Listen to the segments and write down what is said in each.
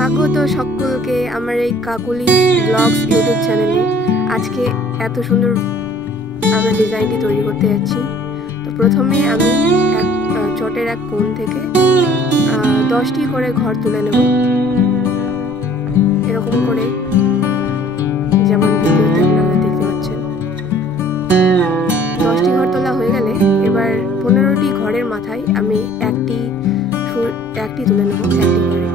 স্বাগত সকলকে আমার এই কাকুলি ব্লগস ইউটিউব চ্যানেলে। আজকে এত সুন্দর আমরা ডিজাইনটি তৈরি করতে যাচ্ছি। তো প্রথমে আমি চটের এক কোণ থেকে 10টি করে ঘর তুলে নেব, এরকম করে, যেমন ভিডিওতে আপনারা দেখতে পাচ্ছেন। 10টি ঘর তোলা হয়ে গেলে এবার 15টি ঘরের মাথায় আমি একটি তুলে নেব, একটি ঘরে।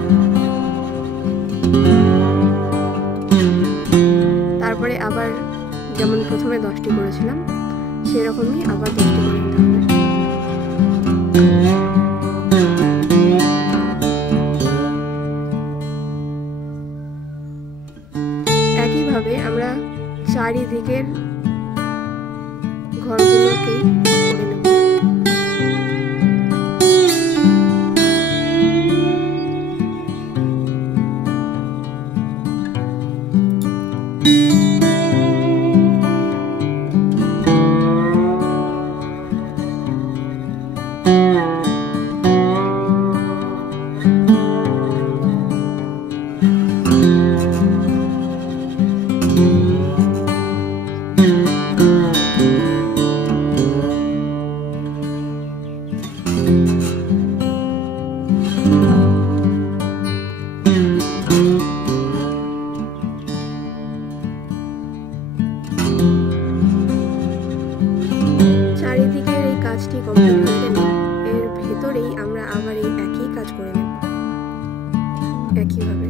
তারপরে আবার যেমন প্রথমে 10টি করেছিলাম সেরকমই আবার 10টি করে নিতে হবে। একইভাবে আমরা চারিদিকের ঘরগুলোকে করে নেব। চারিদিকের এই কাজটি কমপ্লিট হয়ে গেলে এর ভেতরেই আমরা আবার এই একই কাজ করে নেব একইভাবে।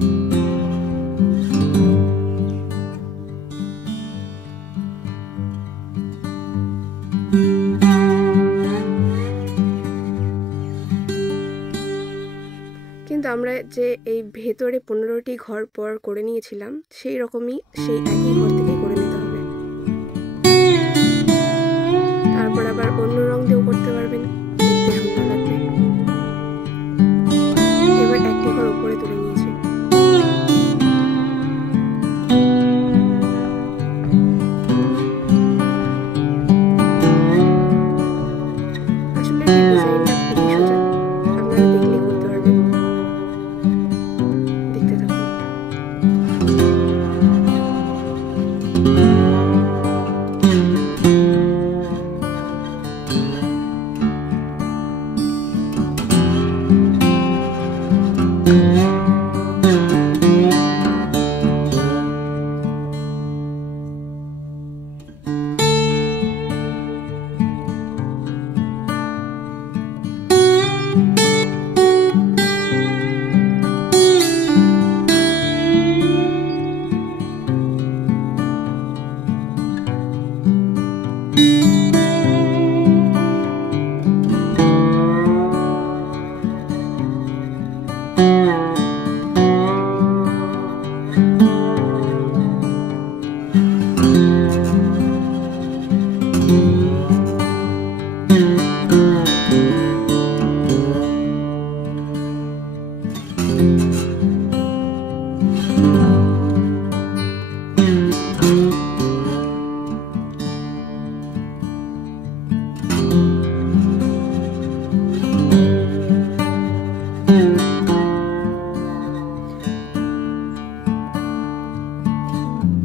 কিন্তু আমরা যে এই ভেতরে 15টি ঘর পর করে নিয়েছিলাম সেই রকমই সেই একই ঘর থেকে করে নিতে হবে। তারপর আবার অন্য রং দিয়েও করতে পারবেন, দেখতে সুন্দর লাগবে। এবার একটি ঘর উপরে তুলে নিয়েছি। আসলে ডিজাইনটা খুবই সোজা, আপনারা দেখলেই করতে পারবেন। দেখতে থাকুন।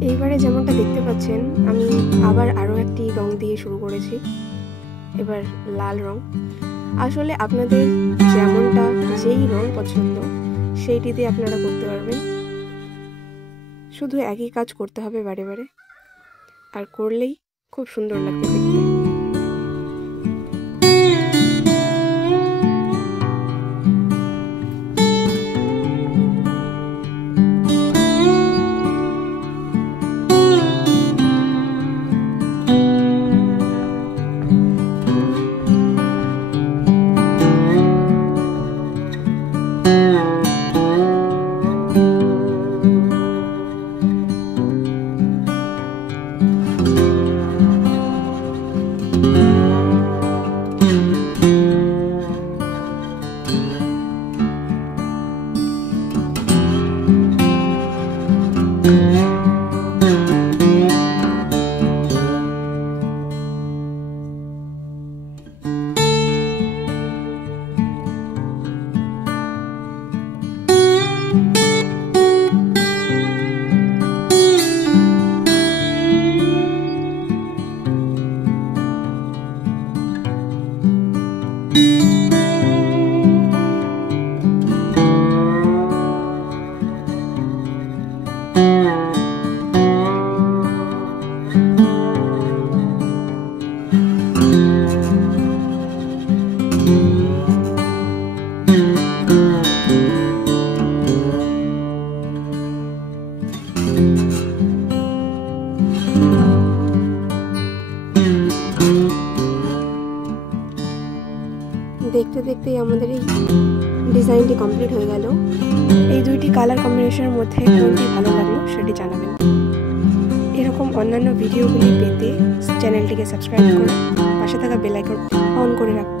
এইবারে যেমনটা দেখতে পাচ্ছেন আমি আবার আরও একটি রং দিয়ে শুরু করেছি, এবার লাল রং। আসলে আপনাদের যেমনটা যেই রং পছন্দ সেইটি দিয়ে আপনারা করতে পারবেন। শুধু একই কাজ করতে হবে বারে বারে, আর করলেই খুব সুন্দর লাগবে দেখতে। দেখতেই আমাদের এই ডিজাইনটি কমপ্লিট হয়ে গেল। এই দুইটি কালার কম্বিনেশনের মধ্যে কোনটি ভালো লাগলো সেটি জানাবেন। এরকম অন্যান্য ভিডিওগুলি পেতে চ্যানেলটিকে সাবস্ক্রাইব করে পাশে থাকা বেল আইকন অন করে রাখুন।